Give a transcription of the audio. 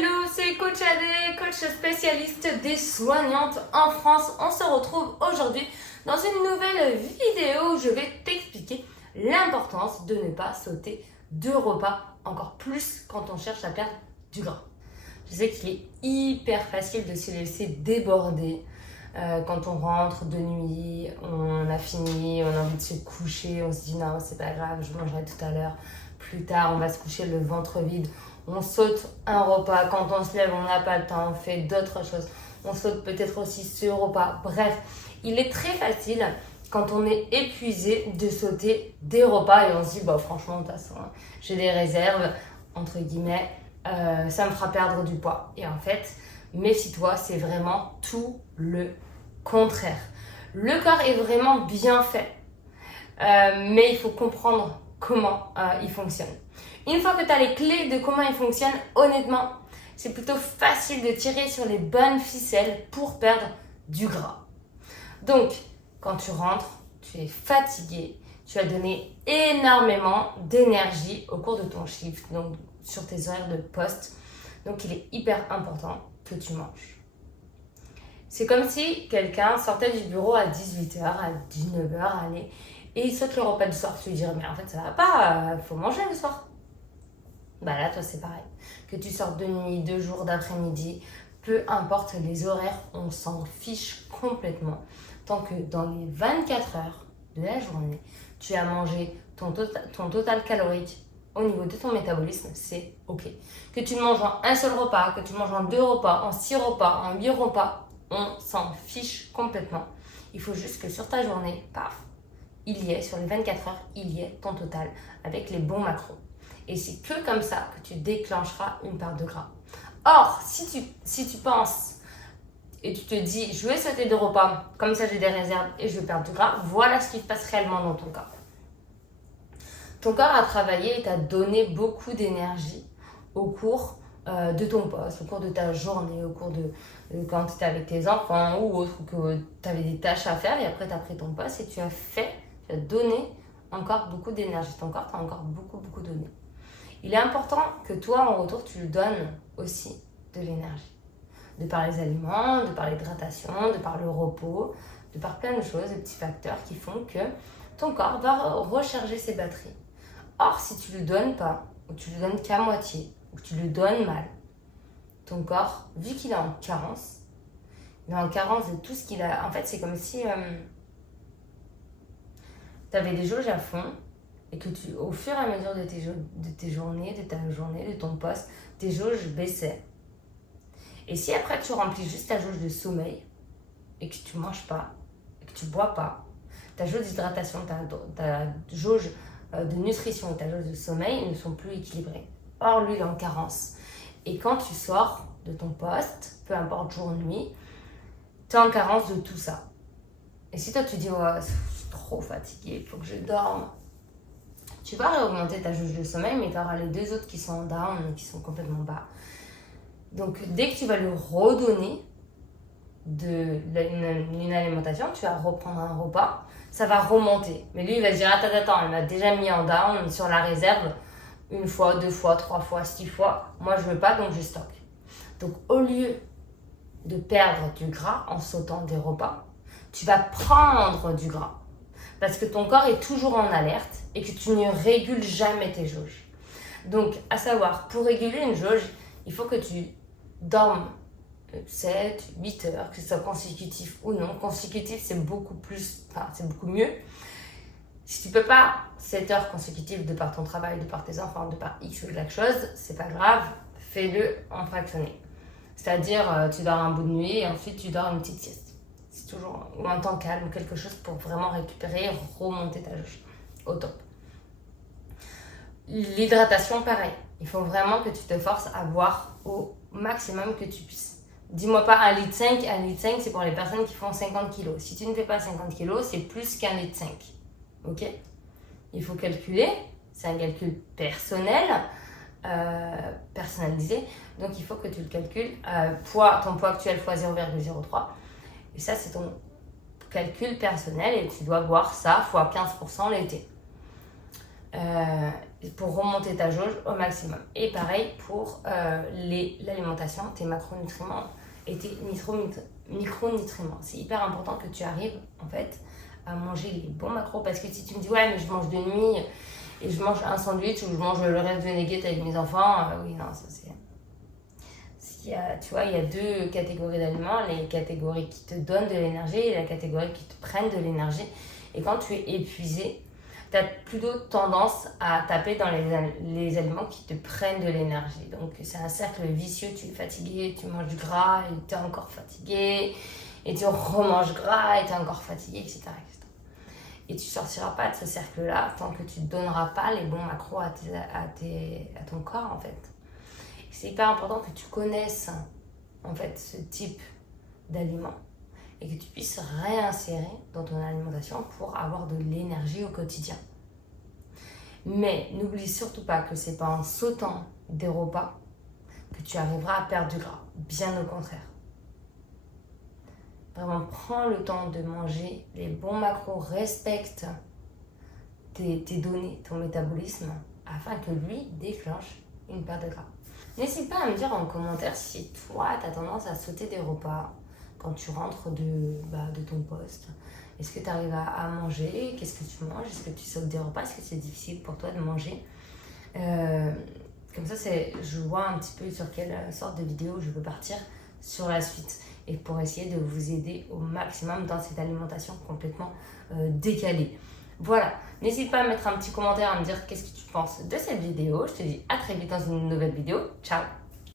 Hello, c'est Coach Adé, coach spécialiste des soignantes en France. On se retrouve aujourd'hui dans une nouvelle vidéo où je vais t'expliquer l'importance de ne pas sauter de repas, encore plus quand on cherche à perdre du gras. Je sais qu'il est hyper facile de se laisser déborder quand on rentre de nuit, on a fini, on a envie de se coucher, on se dit non, c'est pas grave, je mangerai tout à l'heure. Plus tard, on va se coucher le ventre vide. On saute un repas. Quand on se lève, on n'a pas le temps. On fait d'autres choses. On saute peut-être aussi ce repas. Bref, il est très facile quand on est épuisé de sauter des repas et on se dit, bah, franchement, de toute façon, j'ai des réserves, entre guillemets, ça me fera perdre du poids. Et en fait, méfie-toi, c'est vraiment tout le contraire. Le corps est vraiment bien fait, mais il faut comprendre comment il fonctionne. Une fois que tu as les clés de comment il fonctionne, honnêtement, c'est plutôt facile de tirer sur les bonnes ficelles pour perdre du gras. Donc, quand tu rentres, tu es fatigué, tu as donné énormément d'énergie au cours de ton shift, donc sur tes horaires de poste. Donc, il est hyper important que tu manges. C'est comme si quelqu'un sortait du bureau à 18h, à 19h, allez, et il saute le repas du soir. Tu lui dirais, mais en fait, ça va pas, faut manger le soir. Bah là, toi, c'est pareil. Que tu sortes de nuit, 2 jours d'après-midi, peu importe les horaires, on s'en fiche complètement. Tant que dans les 24 heures de la journée, tu as mangé ton total calorique au niveau de ton métabolisme, c'est OK. Que tu le manges en un seul repas, que tu le manges en 2 repas, en 6 repas, en 8 repas, on s'en fiche complètement. Il faut juste que sur ta journée, paf, il y ait, sur les 24 heures, il y ait ton total avec les bons macros. Et c'est que comme ça que tu déclencheras une perte de gras. Or, si tu penses et tu te dis, je vais sauter de repas, comme ça j'ai des réserves et je vais perdre du gras, voilà ce qui se passe réellement dans ton corps. Ton corps a travaillé et t'a donné beaucoup d'énergie au cours de ton poste, au cours de ta journée, au cours de quand tu étais avec tes enfants ou autre, ou que tu avais des tâches à faire et après tu as pris ton poste et tu as donné encore beaucoup d'énergie. Ton corps t'a encore beaucoup donné. Il est important que toi, en retour, tu lui donnes aussi de l'énergie. De par les aliments, de par l'hydratation, de par le repos, de par plein de choses, des petits facteurs qui font que ton corps va recharger ses batteries. Or, si tu ne lui donnes pas, ou tu lui donnes qu'à moitié, ou que tu lui donnes mal, ton corps, vu qu'il est en carence, il est en carence de tout ce qu'il a. En fait, c'est comme si tu avais des jauges à fond, et que au fur et à mesure de tes journées, de ta journée, de ton poste, tes jauges baissaient. Et si après tu remplis juste ta jauge de sommeil, et que tu ne manges pas, et que tu ne bois pas, ta jauge d'hydratation, ta jauge de nutrition et ta jauge de sommeil ne sont plus équilibrées. Or, lui, il est en carence. Et quand tu sors de ton poste, peu importe jour ou nuit, tu es en carence de tout ça. Et si toi tu dis, oh, je suis trop fatiguée, il faut que je dorme, tu vas réaugmenter ta jauge de sommeil, mais tu auras les 2 autres qui sont en down et qui sont complètement bas. Donc, dès que tu vas lui redonner une alimentation, tu vas reprendre un repas, ça va remonter. Mais lui, il va se dire, attends, elle m'a déjà mis en down sur la réserve 1 fois, 2 fois, 3 fois, 6 fois. Moi, je veux pas, donc je stocke. Donc, au lieu de perdre du gras en sautant des repas, tu vas prendre du gras. Parce que ton corps est toujours en alerte et que tu ne régules jamais tes jauges. Donc, à savoir, pour réguler une jauge, il faut que tu dormes 7, 8 heures, que ce soit consécutif ou non. Consécutif, c'est beaucoup mieux. Si tu ne peux pas 7 heures consécutives de par ton travail, de par tes enfants, de par X ou Y chose, c'est pas grave, fais-le en fractionné. C'est-à-dire, tu dors un bout de nuit et ensuite tu dors une petite sieste. C'est toujours ou un temps calme, quelque chose pour vraiment récupérer et remonter ta jauge au top. L'hydratation, pareil. Il faut vraiment que tu te forces à boire au maximum que tu puisses. Dis-moi pas 1,5 litre. 1,5 litre, c'est pour les personnes qui font 50 kg. Si tu ne fais pas 50 kg, c'est plus qu'1,5 litre. Ok ? Il faut calculer. C'est un calcul personnel, personnalisé. Donc, il faut que tu le calcules. Ton poids actuel fois 0,03. Et ça, c'est ton calcul personnel et tu dois boire ça fois 15% l'été. pour remonter ta jauge au maximum. Et pareil pour l'alimentation, tes macronutriments et tes micronutriments. C'est hyper important que tu arrives en fait à manger les bons macros, parce que si tu me dis ouais mais je mange de nuit et je mange un sandwich ou je mange le reste de nuggets avec mes enfants, oui non ça c'est... Tu vois, il y a deux catégories d'aliments, les catégories qui te donnent de l'énergie et la catégorie qui te prennent de l'énergie. Et quand tu es épuisé, tu as plutôt tendance à taper dans les aliments qui te prennent de l'énergie. Donc c'est un cercle vicieux, tu es fatigué, tu manges du gras et tu es encore fatigué, et tu remanges gras et tu es encore fatigué, etc., etc. Et tu ne sortiras pas de ce cercle-là tant que tu ne donneras pas les bons macros à ton corps en fait. C'est hyper important que tu connaisses en fait ce type d'aliments et que tu puisses réinsérer dans ton alimentation pour avoir de l'énergie au quotidien. Mais n'oublie surtout pas que c'est pas en sautant des repas que tu arriveras à perdre du gras, bien au contraire. Vraiment, prends le temps de manger les bons macros, respecte tes données, ton métabolisme, afin que lui déclenche une perte de gras. N'hésite pas à me dire en commentaire si toi, tu as tendance à sauter des repas quand tu rentres de ton poste. Est-ce que tu arrives à manger? Qu'est-ce que tu manges? Est-ce que tu sautes des repas? Est-ce que c'est difficile pour toi de manger? Comme ça, je vois un petit peu sur quelle sorte de vidéo je peux partir sur la suite. Et pour essayer de vous aider au maximum dans cette alimentation complètement décalée. Voilà, n'hésite pas à mettre un petit commentaire, à me dire qu'est-ce que tu penses de cette vidéo. Je te dis à très vite dans une nouvelle vidéo. Ciao!